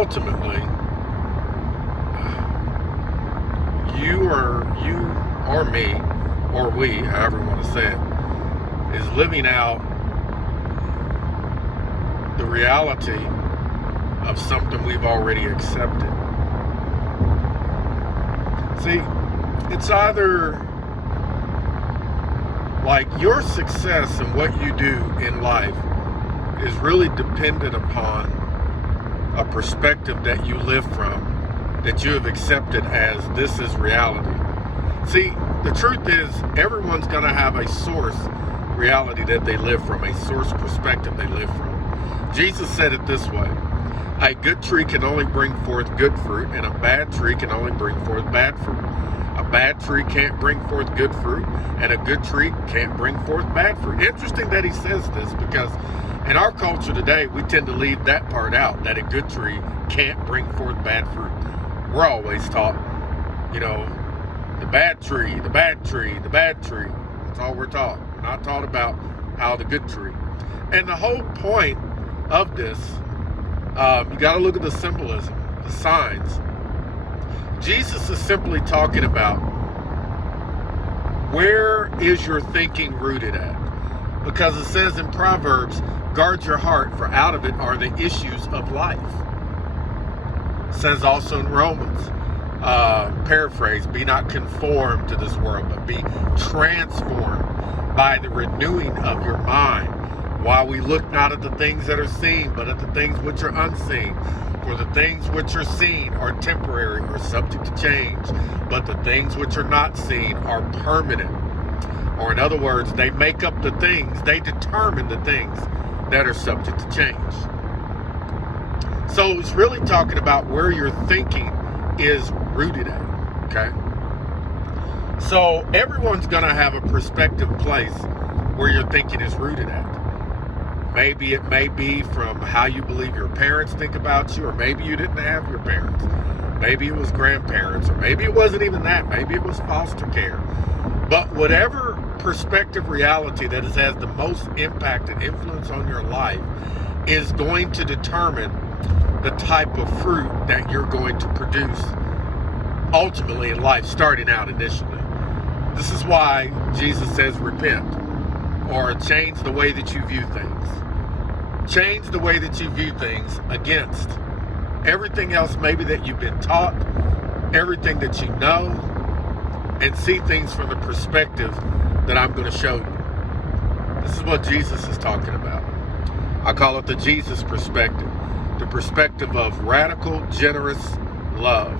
ultimately, you or me, or we, however you want to say it, is living out the reality of something we've already accepted. See, it's either like your success and what you do in life is really dependent upon a perspective that you live from, that you have accepted as this is reality. See, the truth is everyone's going to have a source reality that they live from, a source perspective they live from. Jesus said it this way: a good tree can only bring forth good fruit, and a bad tree can only bring forth bad fruit. A bad tree can't bring forth good fruit, and a good tree can't bring forth bad fruit. Interesting that he says this, because in our culture today, we tend to leave that part out, that a good tree can't bring forth bad fruit. We're always taught, the bad tree, the bad tree, the bad tree. That's all we're taught. We're not taught about how the good tree. And the whole point of this, you got to look at the symbolism, the signs. Jesus is simply talking about, where is your thinking rooted at? Because it says in Proverbs, guard your heart, for out of it are the issues of life. It says also in Romans, paraphrase, be not conformed to this world, but be transformed by the renewing of your mind, while we look not at the things that are seen, but at the things which are unseen. For the things which are seen are temporary, or subject to change, but the things which are not seen are permanent. Or in other words, they make up the things, they determine the things that are subject to change. So it's really talking about where your thinking is rooted at, okay? So everyone's going to have a perspective place where your thinking is rooted at. Maybe it may be from how you believe your parents think about you, or maybe you didn't have your parents. Maybe it was grandparents, or maybe it wasn't even that. Maybe it was foster care. But whatever perspective reality that has the most impact and influence on your life is going to determine the type of fruit that you're going to produce ultimately in life, starting out initially. This is why Jesus says repent, or change the way that you view things. Change the way that you view things against everything else maybe that you've been taught, everything that you know, and see things from the perspective that I'm going to show you. This is what Jesus is talking about. I call it the Jesus perspective. The perspective of radical, generous love.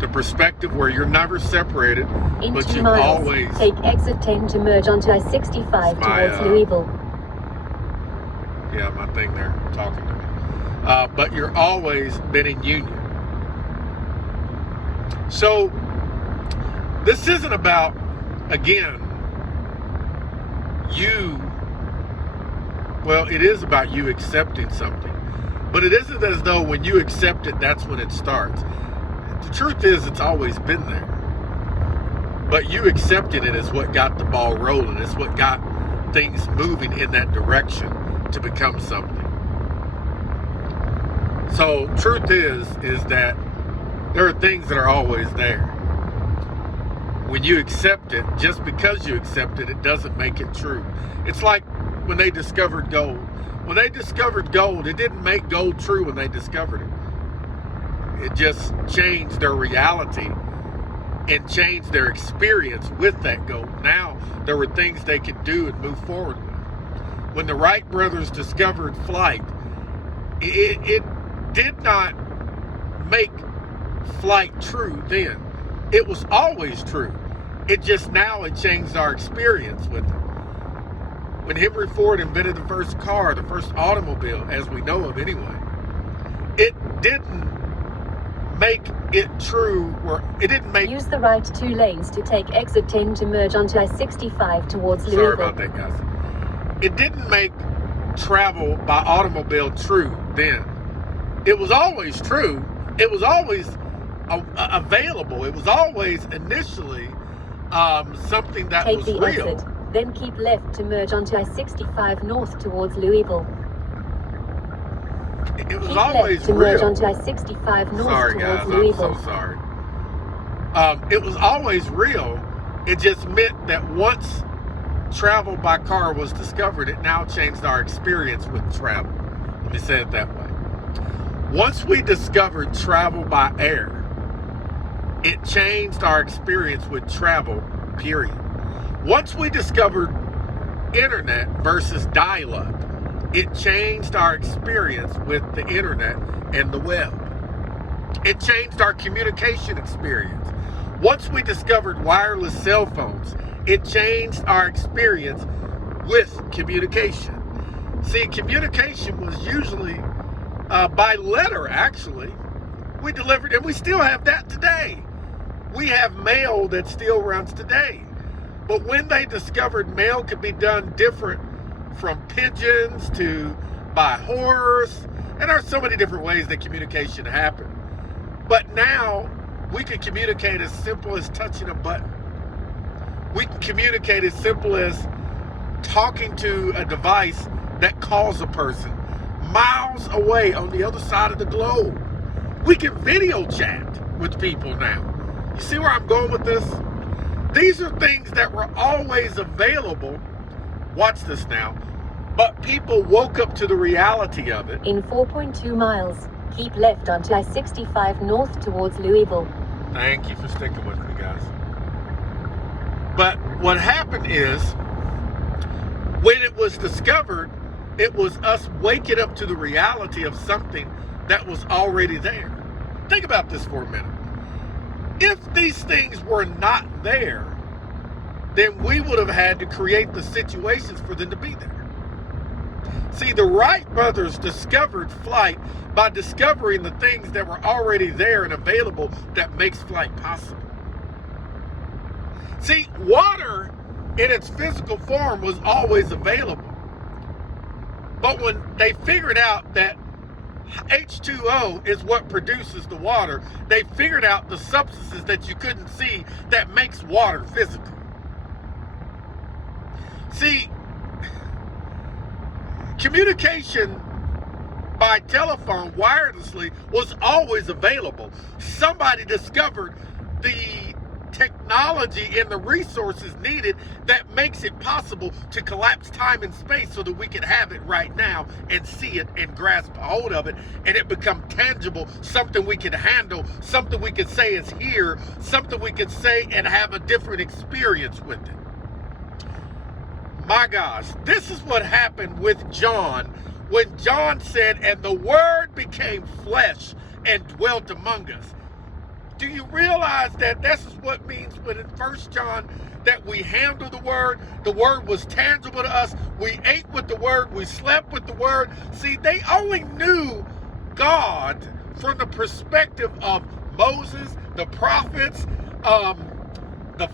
The perspective where you're never separated, In but 2 you miles, always... take exit 10 to merge onto I-65 towards Louisville. Yeah, my thing there, talking to me. But you're always been in union. So, this isn't about, again, it is about you accepting something. But it isn't as though when you accept it, that's when it starts. The truth is, it's always been there. But you accepting it is what got the ball rolling. It's what got things moving in that direction to become something. So, truth is that there are things that are always there. When you accept it, just because you accept it, it doesn't make it true. It's like when they discovered gold. When they discovered gold, it didn't make gold true when they discovered it. It just changed their reality and changed their experience with that gold. Now, there were things they could do and move forward with. When the Wright brothers discovered flight, it did not make flight true then. It was always true. It just now it changed our experience with it. When Henry Ford invented the first car, the first automobile, as we know of anyway, it didn't make it true, or it didn't make... Use the right 2 lanes to take exit 10 to merge onto I-65 towards Louisville. Sorry about that, guys. It didn't make travel by automobile true then. It was always true. It was always available. It was always initially something that Take was the real. exit, then keep left to merge onto I-65 north towards Louisville. it was Keep always left to merge real. onto I-65 north Sorry, towards guys, I'm Louisville. so sorry. It was always real. It just meant that once travel by car was discovered, it now changed our experience with travel. Let me say it that way. Once we discovered travel by air, it changed our experience with travel, period. Once we discovered internet versus dial-up, it changed our experience with the internet and the web. It changed our communication experience. Once we discovered wireless cell phones, it changed our experience with communication. See, communication was usually by letter, actually. We delivered, and we still have that today. We have mail that still runs today. But when they discovered mail could be done different, from pigeons to by horse, and there are so many different ways that communication happened. But now we can communicate as simple as touching a button. We can communicate as simple as talking to a device that calls a person miles away on the other side of the globe. We can video chat with people now. You see where I'm going with this? These are things that were always available. Watch this now. But people woke up to the reality of it. In 4.2 miles, keep left onto I-65 north towards Louisville. Thank you for sticking with me, guys. But what happened is, when it was discovered, it was us waking up to the reality of something that was already there. Think about this for a minute. If these things were not there, then we would have had to create the situations for them to be there. See, the Wright brothers discovered flight by discovering the things that were already there and available that makes flight possible. See, water in its physical form was always available. But when they figured out that H2O is what produces the water, they figured out the substances that you couldn't see that makes water physical. See, communication by telephone wirelessly was always available. Somebody discovered the technology and the resources needed that makes it possible to collapse time and space so that we can have it right now and see it and grasp a hold of it, and it become tangible, something we can handle, something we could say is here, something we could say and have a different experience with it. My gosh, this is what happened with John when John said, "And the Word became flesh and dwelt among us." Do you realize that this is what means when in 1 John that we handle the Word was tangible to us, we ate with the Word, we slept with the Word. See, they only knew God from the perspective of Moses, the prophets, the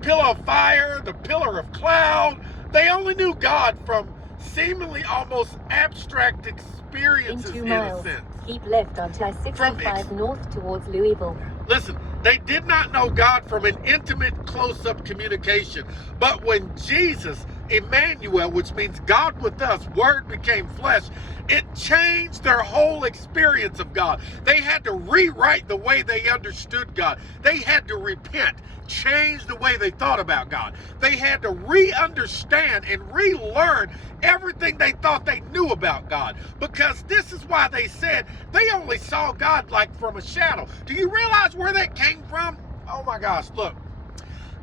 pillar of fire, the pillar of cloud. They only knew God from seemingly almost abstract experiences In 2 in miles, a sense. keep left onto I-65 north towards Louisville. Listen, they did not know God from an intimate, close-up communication. But when Jesus, Emmanuel, which means God with us, Word became flesh, it changed their whole experience of God. They had to rewrite the way they understood God. They had to repent, change the way they thought about God. They had to re-understand and relearn everything they thought they knew about God. Because this is why they said they only saw God like from a shadow. Do you realize where that came from? Oh my gosh, look.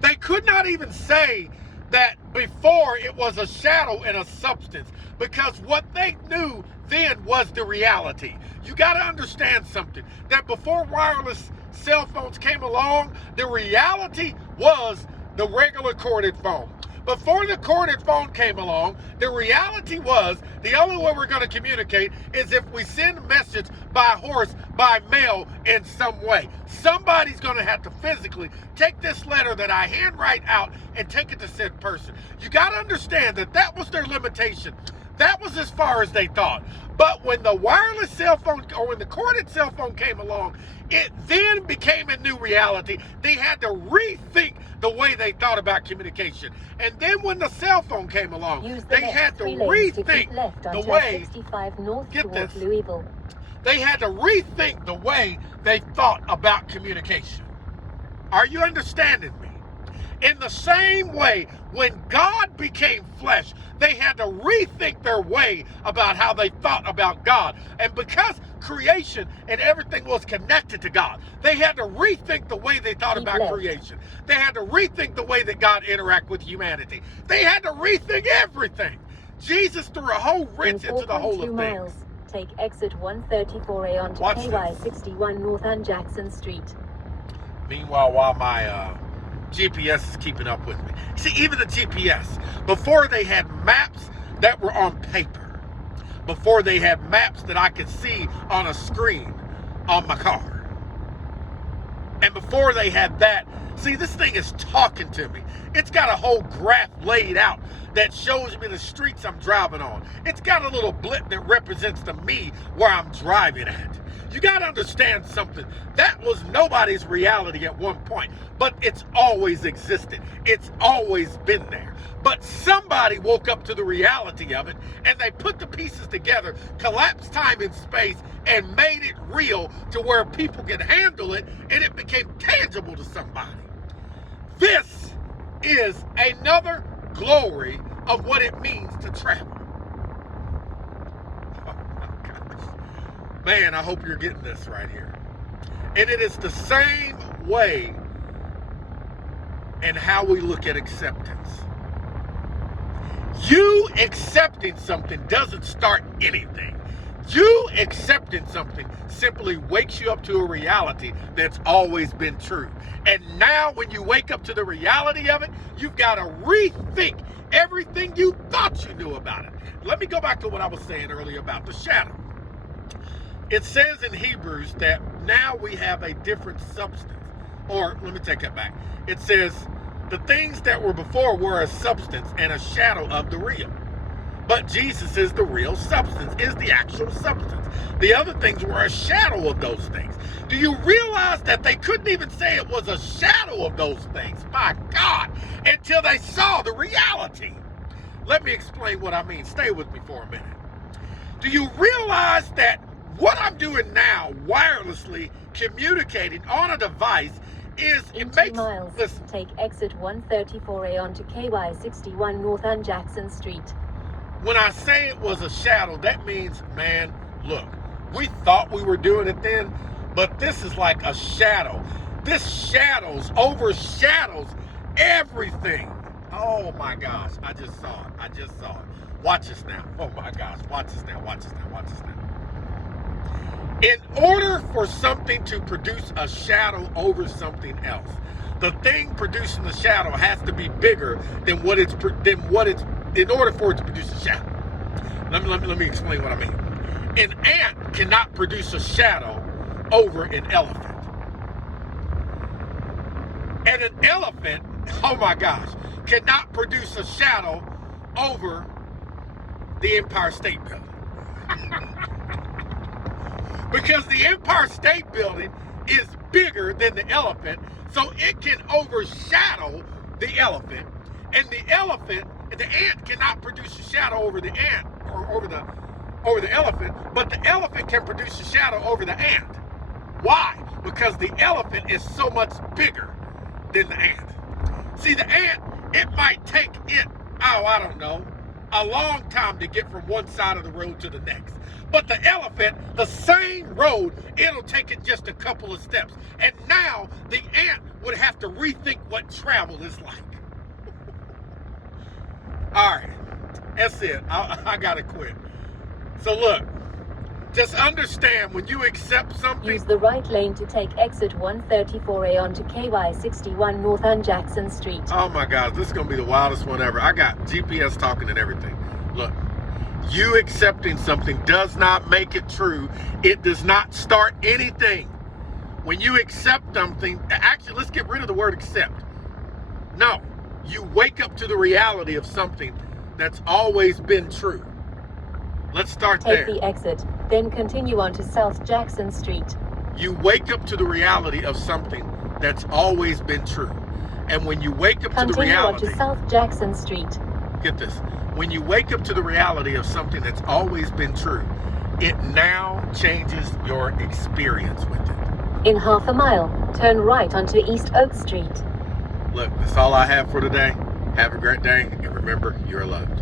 They could not even say that before it was a shadow and a substance, because what they knew then was the reality. You got to understand something, that before wireless cell phones came along, the reality was the regular corded phone. Before the corded phone came along, the reality was the only way we're going to communicate is if we send a message by horse, by mail in some way. Somebody's going to have to physically take this letter that I handwrite out and take it to said person. You got to understand that that was their limitation. That was as far as they thought. But when the wireless cell phone, or when the corded cell phone came along, it then became a new reality. They had to rethink the way they thought about communication. And then when the cell phone came along, they had to rethink the way, north get towards this, Louisville. They had to rethink the way they thought about communication. Are you understanding me? In the same way, when God became flesh, they had to rethink their way about how they thought about God. And because creation and everything was connected to God, they had to rethink the way they thought about creation. They had to rethink the way that God interacted with humanity. They had to rethink everything. Jesus threw a whole wrench into the whole of things. Take exit 134A onto KY 61 North and Jackson Street. Meanwhile, while my GPS is keeping up with me. See, even the GPS, before they had maps that were on paper, before they had maps that I could see on a screen on my car, and before they had that, see, this thing is talking to me. It's got a whole graph laid out that shows me the streets I'm driving on. It's got a little blip that represents the me where I'm driving at. You got to understand something. That was nobody's reality at one point, but it's always existed. It's always been there. But somebody woke up to the reality of it, and they put the pieces together, collapsed time and space, and made it real to where people could handle it, and it became tangible to somebody. This is another glory of what it means to travel. Man, I hope you're getting this right here. And it is the same way in how we look at acceptance. You accepting something doesn't start anything. You accepting something simply wakes you up to a reality that's always been true. And now when you wake up to the reality of it, you've got to rethink everything you thought you knew about it. Let me go back to what I was saying earlier about the shadow. It says in Hebrews that now we have a different substance. Or let me take that back. It says the things that were before were a substance and a shadow of the real. But Jesus is the real substance, is the actual substance. The other things were a shadow of those things. Do you realize that they couldn't even say it was a shadow of those things? My God, until they saw the reality. Let me explain what I mean. Stay with me for a minute. Do you realize that what I'm doing now, wirelessly communicating on a device, is in it makes 2 miles, listen, take exit 134A onto KY 61 North and Jackson Street. when I say it was a shadow, that means, man, look, we thought we were doing it then, but this is like a shadow. This overshadows everything. Oh my gosh, I just saw it. Watch this now. Oh my gosh, watch this now. In order for something to produce a shadow over something else, the thing producing the shadow has to be bigger than what it's in order for it to produce a shadow. Let me explain what I mean. An ant cannot produce a shadow over an elephant. And an elephant, oh my gosh, cannot produce a shadow over the Empire State Building. Because the Empire State Building is bigger than the elephant, so it can overshadow the elephant. And the ant cannot produce a shadow over the ant or over the elephant, but the elephant can produce a shadow over the ant. Why? Because the elephant is so much bigger than the ant. See, the ant, it might take it, I don't know, a long time to get from one side of the road to the next. But the elephant, the same road, it'll take it just a couple of steps. And now the ant would have to rethink what travel is like. All right, that's it. I gotta quit. So look, just understand when you accept something. Use the right lane to take exit 134A onto KY 61 North and Jackson Street. Oh my God, this is gonna be the wildest one ever. I got GPS talking and everything. Look, you accepting something does not make it true. It does not start anything. When you accept something, actually, let's get rid of the word accept. No, you wake up to the reality of something that's always been true. Let's start there. Take the exit, then continue on to South Jackson Street. You wake up to the reality of something that's always been true. And when you wake up to the reality... Continue on to South Jackson Street. Get this. When you wake up to the reality of something that's always been true, It now changes your experience with it. In half a mile, turn right onto East Oak Street. Look, that's all I have for today. Have a great day, and remember, you're loved.